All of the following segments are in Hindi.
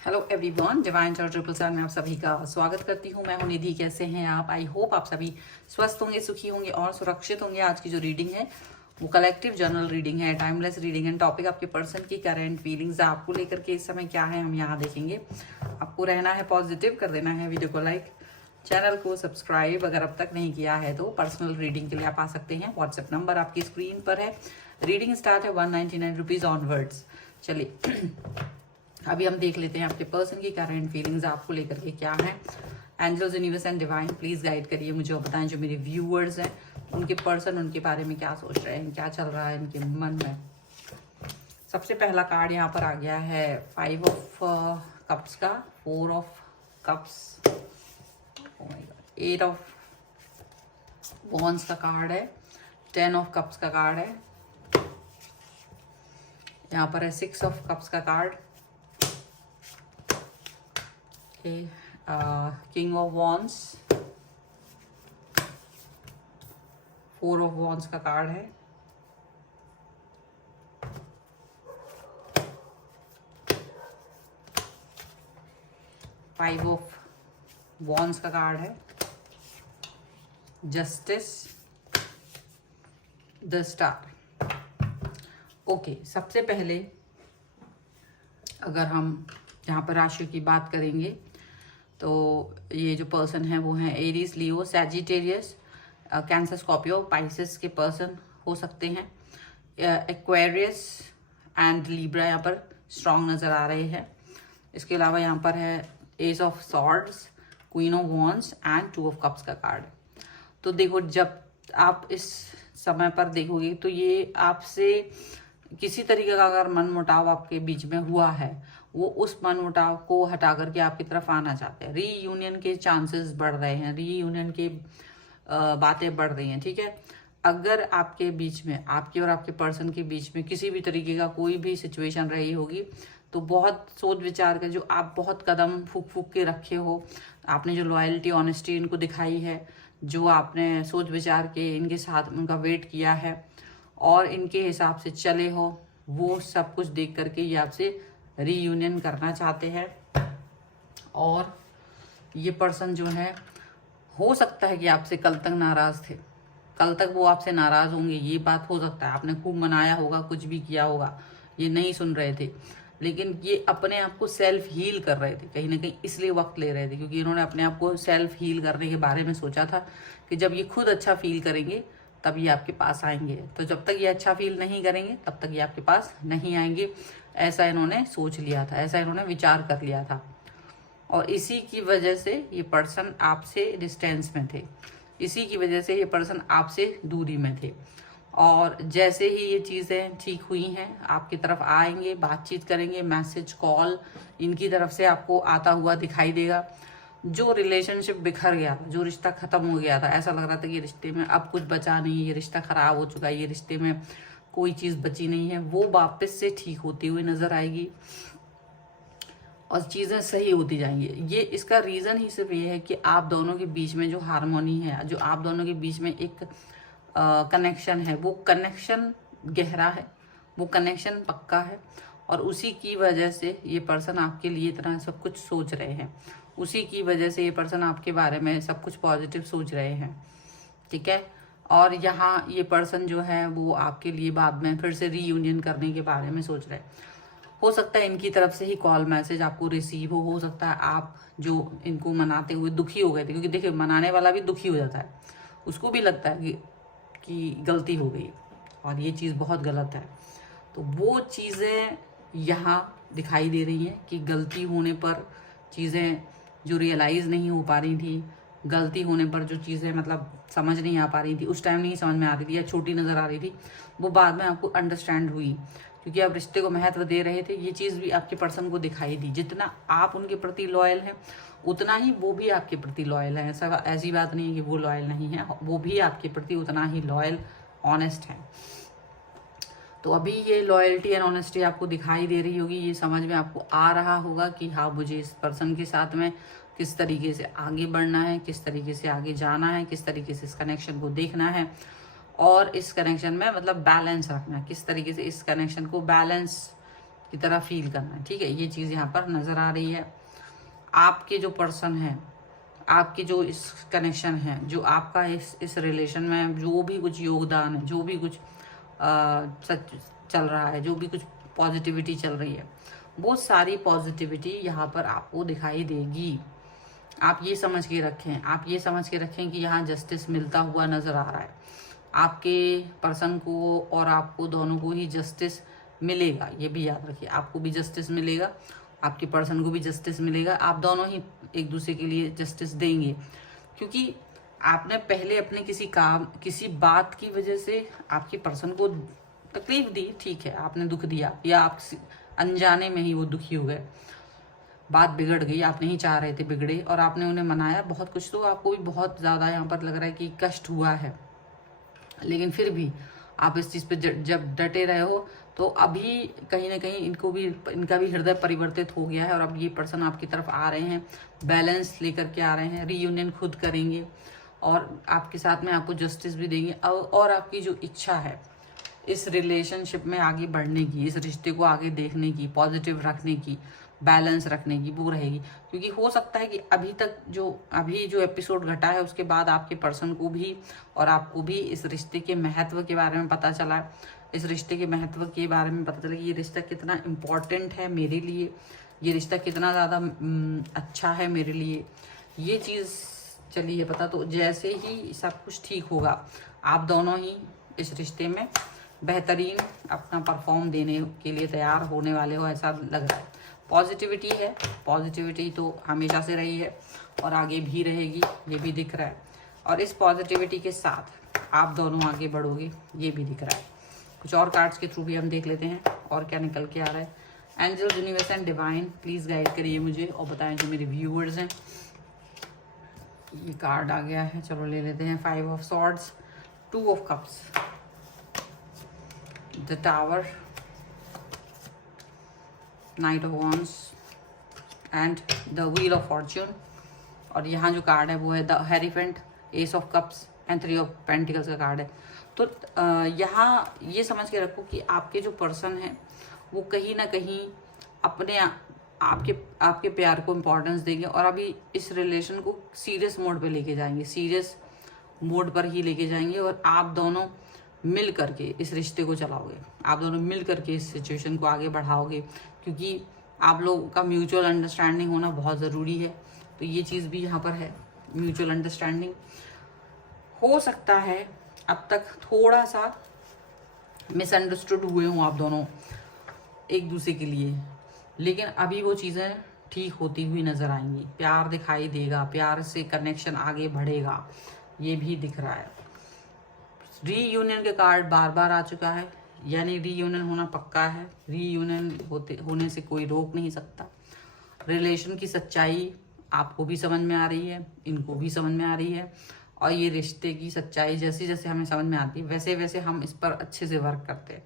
Hello everyone, divine chart triple seven में आप सभी का स्वागत करती हूँ। मैं हूँ निधि। कैसे हैं आप? आई होप आप सभी स्वस्थ होंगे, सुखी होंगे और सुरक्षित होंगे। आज की जो रीडिंग है वो कलेक्टिव जर्नल रीडिंग है, टाइमलेस रीडिंग है। टॉपिक आपके पर्सन की करंट फीलिंग्स आपको लेकर के इस समय क्या है हम यहाँ देखेंगे। आपको रहना है पॉजिटिव, कर देना है वीडियो को लाइक, चैनल को सब्सक्राइब अगर अब तक नहीं किया है तो। पर्सनल रीडिंग के लिए आप आ सकते हैं, व्हाट्सएप नंबर आपकी स्क्रीन पर है। रीडिंग स्टार्ट है 199 रुपीज ऑनवर्ड्स। चलिए अभी हम देख लेते हैं आपके पर्सन की करंट फीलिंग्स आपको लेकर के क्या है। Angels, universe and divine please guide करिए मुझे और बताएं जो मेरे व्यूअर्स हैं उनके पर्सन उनके बारे में क्या सोच रहे हैं, क्या चल रहा है इनके मन में। सबसे पहला कार्ड यहाँ पर आ गया है 5 ऑफ कप्स का, 4 ऑफ कप्स, 8 ऑफ वॉन्ड्स का कार्ड है, 10 ऑफ कप्स का कार्ड है, यहाँ पर है 6 ऑफ कप्स का card, king of wands, 4 of wands का कार्ड है, फाइव ऑफ वॉन्ड्स का कार्ड है, जस्टिस, द स्टार। ओके, सबसे पहले अगर हम यहाँ पर राशि की बात करेंगे तो ये जो पर्सन है वो है एरीज, लियो, सैजिटेरियस, कैंसर, स्कॉर्पियो, पाइसेस के पर्सन हो सकते हैं। एक्वेरियस एंड लिब्रा यहाँ पर स्ट्रॉन्ग नज़र आ रहे हैं। इसके अलावा यहाँ पर है S of swords, queen of wands and 2 of cups का कार्ड। तो देखो, जब आप इस समय पर देखोगे तो ये आपसे किसी तरीके का अगर मन मुटाव आपके बीच में हुआ है, वो उस मन मुटाव को हटा करके आपकी तरफ आना चाहते हैं। रीयूनियन के चांसेस बढ़ रहे हैं, रीयूनियन की बातें बढ़ रही हैं। ठीक है, अगर आपके बीच में, आपके और आपके पर्सन के बीच में किसी भी तरीके का कोई भी सिचुएशन रही होगी तो बहुत सोच विचार कर, जो आप बहुत कदम फूक फूक के रखे हो, आपने जो लॉयल्टी, ऑनेस्टी इनको दिखाई है, जो आपने सोच विचार के इनके साथ उनका वेट किया है और इनके हिसाब से चले हो, वो सब कुछ देख करके ये आपसे रीयूनियन करना चाहते हैं। और ये पर्सन जो है, हो सकता है कि आपसे कल तक नाराज थे, कल तक वो आपसे नाराज होंगे, ये बात हो सकता है। आपने खूब मनाया होगा, कुछ भी किया होगा, ये नहीं सुन रहे थे, लेकिन ये अपने आप को सेल्फ हील कर रहे थे कहीं ना कहीं, इसलिए वक्त ले रहे थे क्योंकि इन्होंने अपने आप को सेल्फ हील करने के बारे में सोचा था कि जब ये खुद अच्छा फील करेंगे तब ये आपके पास आएंगे। तो जब तक ये अच्छा फील नहीं करेंगे तब तक ये आपके पास नहीं आएंगे, ऐसा इन्होंने सोच लिया था, ऐसा इन्होंने विचार कर लिया था। और इसी की वजह से ये पर्सन आपसे डिस्टेंस में थे, इसी की वजह से ये पर्सन आपसे दूरी में थे। और जैसे ही ये चीज़ें ठीक हुई हैं, आपकी तरफ आएंगे, बातचीत करेंगे, मैसेज, कॉल इनकी तरफ से आपको आता हुआ दिखाई देगा। जो रिलेशनशिप बिखर गया था, जो रिश्ता खत्म हो गया था, ऐसा लग रहा था कि रिश्ते में अब कुछ बचा नहीं, ये रिश्ता खराब हो चुका है, ये रिश्ते में कोई चीज़ बची नहीं है, वो वापस से ठीक होती हुई नजर आएगी और चीज़ें सही होती जाएंगी। ये इसका रीज़न ही सिर्फ ये है कि आप दोनों के बीच में जो हारमोनी है, जो आप दोनों के बीच में एक कनेक्शन है, वो कनेक्शन गहरा है, वो कनेक्शन पक्का है। और उसी की वजह से ये पर्सन आपके लिए इतना सब कुछ सोच रहे हैं, उसी की वजह से ये पर्सन आपके बारे में सब कुछ पॉजिटिव सोच रहे हैं। ठीक है, और यहाँ ये पर्सन जो है वो आपके लिए बाद में फिर से रीयूनियन करने के बारे में सोच रहे हैं। हो सकता है इनकी तरफ से ही कॉल मैसेज आपको रिसीव हो सकता है आप जो इनको मनाते हुए दुखी हो गए थे, क्योंकि देखिए मनाने वाला भी दुखी हो जाता है, उसको भी लगता है कि गलती हो गई और ये चीज़ बहुत गलत है। तो वो चीज़ें यहाँ दिखाई दे रही हैं कि गलती होने पर चीज़ें जो रियलाइज़ नहीं हो पा रही थी, गलती होने पर जो चीज़ें मतलब समझ नहीं आ पा रही थी, उस टाइम नहीं समझ में आ रही थी या छोटी नज़र आ रही थी, वो बाद में आपको अंडरस्टैंड हुई क्योंकि आप रिश्ते को महत्व दे रहे थे। ये चीज़ भी आपके पर्सन को दिखाई दी। जितना आप उनके प्रति लॉयल हैं उतना ही वो भी आपके प्रति लॉयल है। ऐसी बात नहीं है कि वो लॉयल नहीं है, वो भी आपके प्रति उतना ही लॉयल, ऑनेस्ट है। तो अभी ये लॉयल्टी एंड ऑनेस्टी आपको दिखाई दे रही होगी, ये समझ में आपको आ रहा होगा कि हाँ, मुझे इस पर्सन के साथ में किस तरीके से आगे बढ़ना है, किस तरीके से आगे जाना है, किस तरीके से इस कनेक्शन को देखना है और इस कनेक्शन में मतलब बैलेंस रखना है, किस तरीके से इस कनेक्शन को बैलेंस की तरह फील करना है, ठीक है। ये चीज़ यहाँ पर नज़र आ रही है। आपके जो पर्सन है, आपके जो इस कनेक्शन है, जो आपका इस रिलेशन में जो भी कुछ योगदान है, जो भी कुछ सच चल रहा है, जो भी कुछ पॉजिटिविटी चल रही है, वो सारी पॉजिटिविटी यहाँ पर आपको दिखाई देगी। आप ये समझ के रखें, आप ये समझ के रखें कि यहाँ जस्टिस मिलता हुआ नज़र आ रहा है। आपके पर्सन को और आपको दोनों को ही जस्टिस मिलेगा, ये भी याद रखिए। आपको भी जस्टिस मिलेगा, आपके पर्सन को भी जस्टिस मिलेगा। आप दोनों ही एक दूसरे के लिए जस्टिस देंगे, क्योंकि आपने पहले अपने किसी काम, किसी बात की वजह से आपके पर्सन को तकलीफ दी, ठीक है, आपने दुख दिया, या आप अनजाने में ही वो दुखी हो गए, बात बिगड़ गई, आप नहीं चाह रहे थे बिगड़े और आपने उन्हें मनाया बहुत कुछ, तो आपको भी बहुत ज़्यादा यहाँ पर लग रहा है कि कष्ट हुआ है। लेकिन फिर भी आप इस चीज़ पे जब डटे रहे हो, तो अभी कहीं ना कहीं इनका भी हृदय परिवर्तित हो गया है और अब ये पर्सन आपकी तरफ आ रहे हैं, बैलेंस लेकर के आ रहे हैं, रीयूनियन खुद करेंगे और आपके साथ में आपको जस्टिस भी देंगे। और आपकी जो इच्छा है इस रिलेशनशिप में आगे बढ़ने की, इस रिश्ते को आगे देखने की, पॉजिटिव रखने की, बैलेंस रखने की, वो रहेगी। क्योंकि हो सकता है कि अभी जो एपिसोड घटा है उसके बाद आपके पर्सन को भी और आपको भी इस रिश्ते के महत्व के बारे में पता चला, इस रिश्ते के महत्व के बारे में पता चला कि ये रिश्ता कितना इम्पोर्टेंट है मेरे लिए, ये रिश्ता कितना ज़्यादा अच्छा है मेरे लिए, ये चीज़ चली है पता। तो जैसे ही सब कुछ ठीक होगा, आप दोनों ही इस रिश्ते में बेहतरीन अपना परफॉर्म देने के लिए तैयार होने वाले हो, ऐसा लग रहा है। पॉजिटिविटी है, पॉजिटिविटी तो हमेशा से रही है और आगे भी रहेगी, ये भी दिख रहा है। और इस पॉजिटिविटी के साथ आप दोनों आगे बढ़ोगे, ये भी दिख रहा है। कुछ और कार्ड्स के थ्रू भी हम देख लेते हैं और क्या निकल के आ रहा है। Angel, universe and divine please guide करिए मुझे और बताएं जो मेरे व्यूअर्स हैं। ये कार्ड आ गया है, चलो ले लेते हैं। 5 of swords, 2 of cups, the tower, knight of wands and the wheel of fortune. और यहाँ जो कार्ड है वो है the hierophant, ace of cups and 3 of pentacles का कार्ड है। तो यहाँ ये समझ के रखो कि आपके जो पर्सन है वो कहीं ना कहीं अपने आपके प्यार को इम्पोर्टेंस देंगे और अभी इस रिलेशन को सीरियस मोड पे लेके जाएंगे, सीरियस मोड पर ही लेके जाएंगे और आप दोनों मिल करके इस रिश्ते को चलाओगे, आप दोनों मिल करके इस सिचुएशन को आगे बढ़ाओगे, क्योंकि आप लोगों का म्यूचुअल अंडरस्टैंडिंग होना बहुत ज़रूरी है। तो ये चीज़ भी यहाँ पर है, म्यूचुअल अंडरस्टैंडिंग। हो सकता है अब तक थोड़ा सा मिसअंडरस्टूड हुए हों आप दोनों एक दूसरे के लिए, लेकिन अभी वो चीज़ें ठीक होती हुई नज़र आएंगी, प्यार दिखाई देगा, प्यार से कनेक्शन आगे बढ़ेगा, ये भी दिख रहा है। रीयूनियन के कार्ड बार बार आ चुका है, यानी रीयूनियन होना पक्का है, रीयूनियन होने से कोई रोक नहीं सकता। रिलेशन की सच्चाई आपको भी समझ में आ रही है, इनको भी समझ में आ रही है और ये रिश्ते की सच्चाई जैसे जैसे हमें समझ में आती है वैसे वैसे हम इस पर अच्छे से वर्क करते हैं,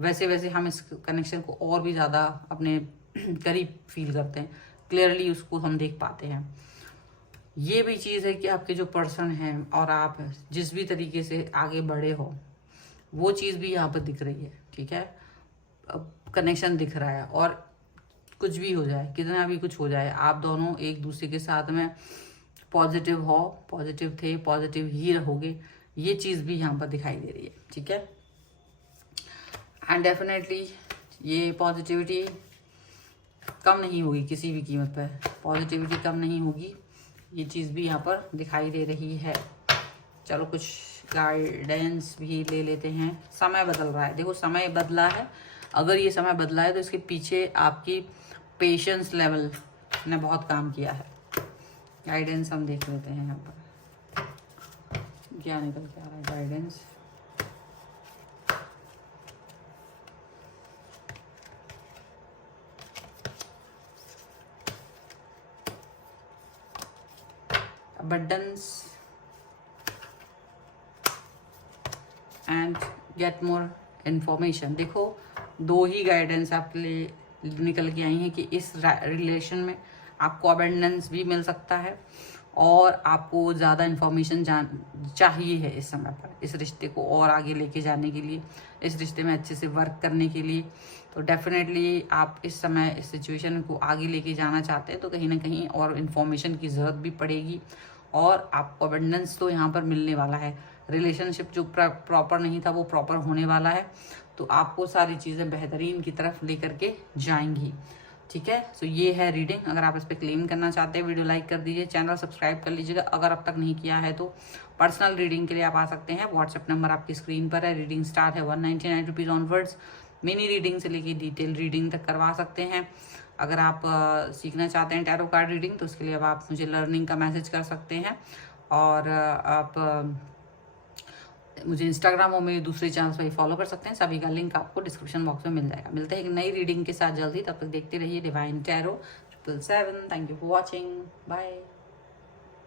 वैसे वैसे हम इस कनेक्शन को और भी ज़्यादा अपने करीब फील करते हैं, क्लियरली उसको हम देख पाते हैं। ये भी चीज़ है कि आपके जो पर्सन हैं और आप जिस भी तरीके से आगे बढ़े हो वो चीज़ भी यहाँ पर दिख रही है, ठीक है। कनेक्शन दिख रहा है और कुछ भी हो जाए, कितना भी कुछ हो जाए, आप दोनों एक दूसरे के साथ में पॉजिटिव हो, पॉजिटिव थे, पॉजिटिव ही रहोगे, ये चीज़ भी यहाँ पर दिखाई दे रही है, ठीक है। एंड डेफिनेटली ये पॉजिटिविटी कम नहीं होगी किसी भी कीमत पर, पॉजिटिविटी कम नहीं होगी, ये चीज़ भी यहाँ पर दिखाई दे रही है। चलो कुछ गाइडेंस भी ले लेते हैं। समय बदल रहा है, देखो समय बदला है, अगर ये समय बदला है तो इसके पीछे आपकी पेशेंस लेवल ने बहुत काम किया है। गाइडेंस हम देख लेते हैं यहाँ पर क्या निकल के आ रहा है। Guidance abundance and get more information. देखो 2 ही गाइडेंस आपके लिए निकल के आई हैं कि इस रिलेशन में आपको अबेंडेंस भी मिल सकता है और आपको ज़्यादा इन्फॉर्मेशन चाहिए है इस समय पर, इस रिश्ते को और आगे लेके जाने के लिए, इस रिश्ते में अच्छे से वर्क करने के लिए, तो डेफिनेटली आप इस समय इस सिचुएशन को आगे लेके जाना चाहते हैं तो कहीं ना कहीं और इन्फॉर्मेशन की ज़रूरत भी पड़ेगी, और आपको अबंडेंस तो यहाँ पर मिलने वाला है। रिलेशनशिप जो प्रॉपर नहीं था वो प्रॉपर होने वाला है, तो आपको सारी चीज़ें बेहतरीन की तरफ लेकर के जाएंगी। ठीक है, सो ये है रीडिंग। अगर आप इस पर क्लेम करना चाहते हैं, वीडियो लाइक कर दीजिए, चैनल सब्सक्राइब कर लीजिएगा अगर अब तक नहीं किया है तो। पर्सनल रीडिंग के लिए आप आ सकते हैं, व्हाट्सएप नंबर आपकी स्क्रीन पर है। रीडिंग स्टार्ट है 199 रुपीज़ ऑनवर्ड्स। मिनी रीडिंग से लेके डिटेल रीडिंग तक करवा सकते हैं। अगर आप सीखना चाहते हैं टैरो कार्ड रीडिंग तो उसके लिए अब आप मुझे लर्निंग का मैसेज कर सकते हैं, और आप मुझे इंस्टाग्राम और मेरे दूसरे चैनल्स पर फॉलो कर सकते हैं। सभी का लिंक आपको डिस्क्रिप्शन बॉक्स में मिल जाएगा। मिलते हैं एक नई रीडिंग के साथ जल्दी, तब तक देखते रहिए divine tarot 777। Thank you for watching, bye.